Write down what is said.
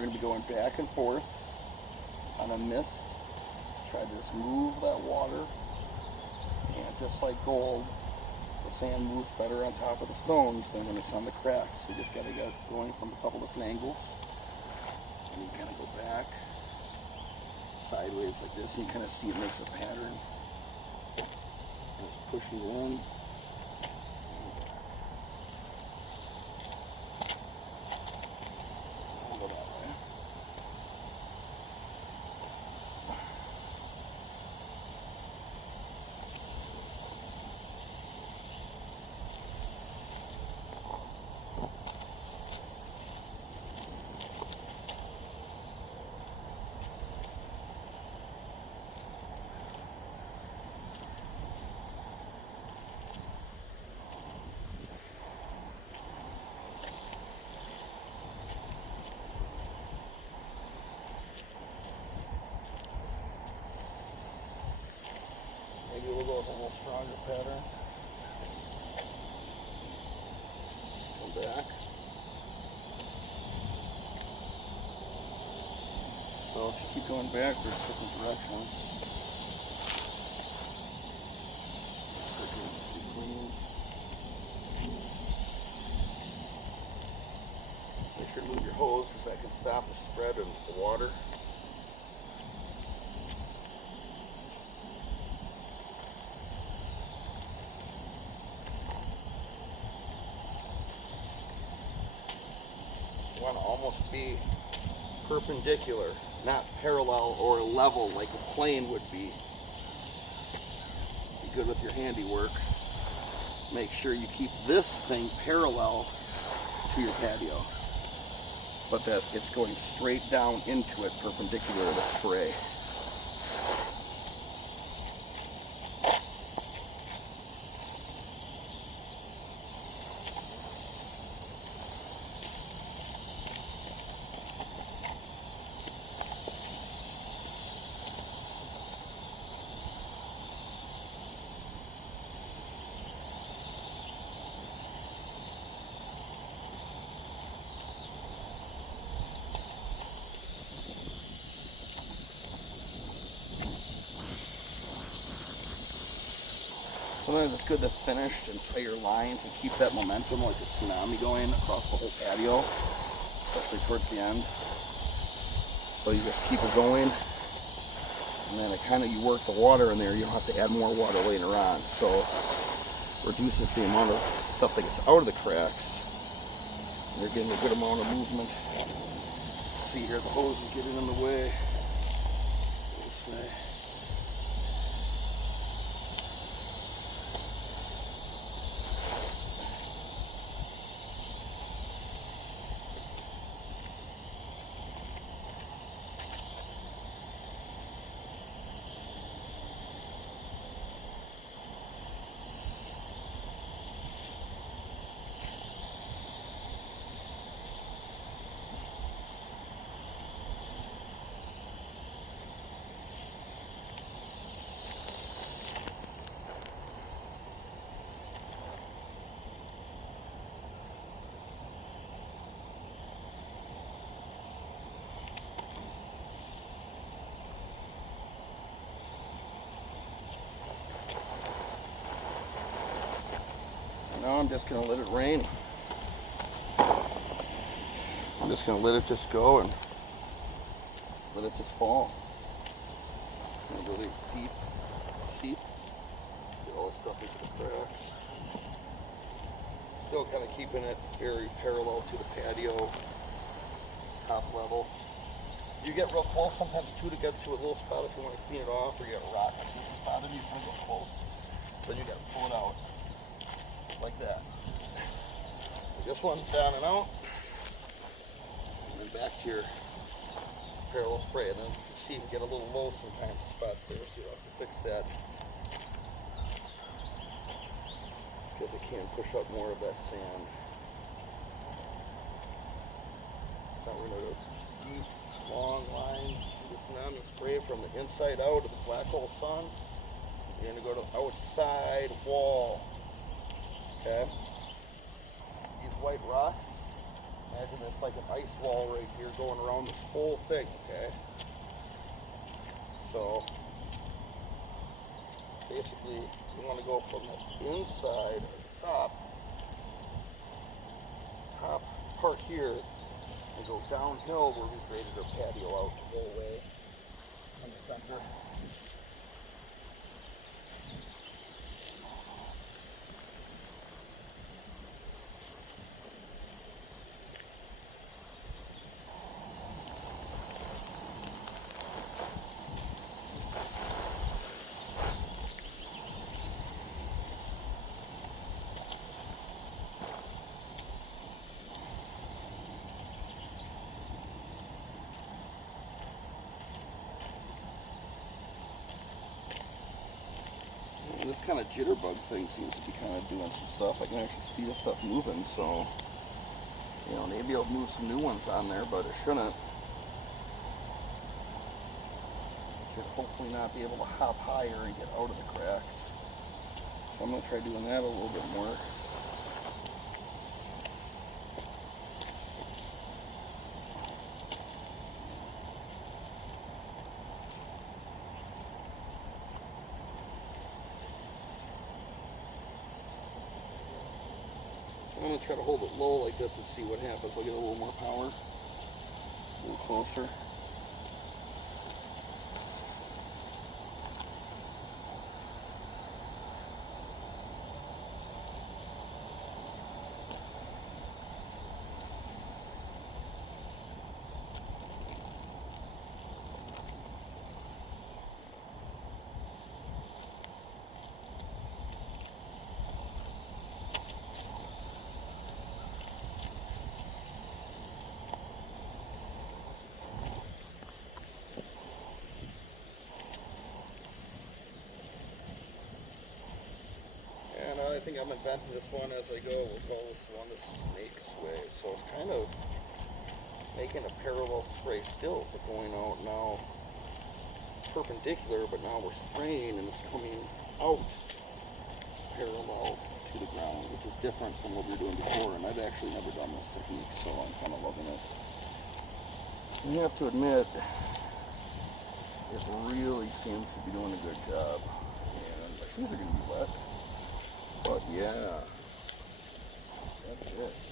we're going to be going back and forth on a mist. Try to just move that water, and just like gold, the sand moves better on top of the stones than when it's on the cracks. So you just got to get going from a couple different angles, and you kind of go back sideways like this, and you kind of see it makes a pattern. And it's pushing in. Maybe we'll go with a little stronger pattern. Come back. So if you keep going backwards, different directions. Make sure to move your hose because that can stop the spread of the water. You want to almost be perpendicular, not parallel or level like a plane would be. Be good with your handiwork. Make sure you keep this thing parallel to your patio, but that it's going straight down into it perpendicular to the spray. Sometimes it's good to finish and play your lines and keep that momentum like a tsunami going across the whole patio, especially towards the end. So you just keep it going, and then it kind of, you work the water in there, you don't have to add more water later on. So reduces the amount of stuff that gets out of the cracks. You're getting a good amount of movement. See here, the hose is getting in the way. This way. Now I'm just going to let it rain. I'm just going to let it just go and let it just fall. And really deep sheep. Get all the stuff into the cracks. Still kind of keeping it very parallel to the patio top level. You get real close sometimes too to get to a little spot if you want to clean it off, or you got a rock on this spot and you kind of go close. Then you got to pull it out. Like that. This one's down and out, and then back to your parallel spray. And then you can see you get a little low sometimes in spots there, so you'll have to fix that because it can push up more of that sand. Now we're going to go deep, long lines. This on the spray from the inside out of the black hole sun. You're going to go to the outside wall. Okay, these white rocks, Imagine it's like an ice wall right here going around this whole thing, okay? So basically we want to go from the inside, top part here, and go downhill where we created our patio out to go away from the center. This kind of jitterbug thing seems to be kind of doing some stuff. I can actually see the stuff moving, so you know, maybe I'll move some new ones on there, but it shouldn't. Should hopefully not be able to hop higher and get out of the crack. So I'm going to try doing that a little bit more. I'm going to try to hold it low like this and see what happens. I'll get a little more power, a little closer. I think I'm inventing this one as I go. We'll call this one the snake sway. So it's kind of making a parallel spray still, but going out now perpendicular, but now we're spraying and it's coming out parallel to the ground, which is different from what we were doing before. And I've actually never done this technique, so I'm kind of loving it. I have to admit, it really seems to be doing a good job. And my shoes are going to be wet. But yeah, that's it.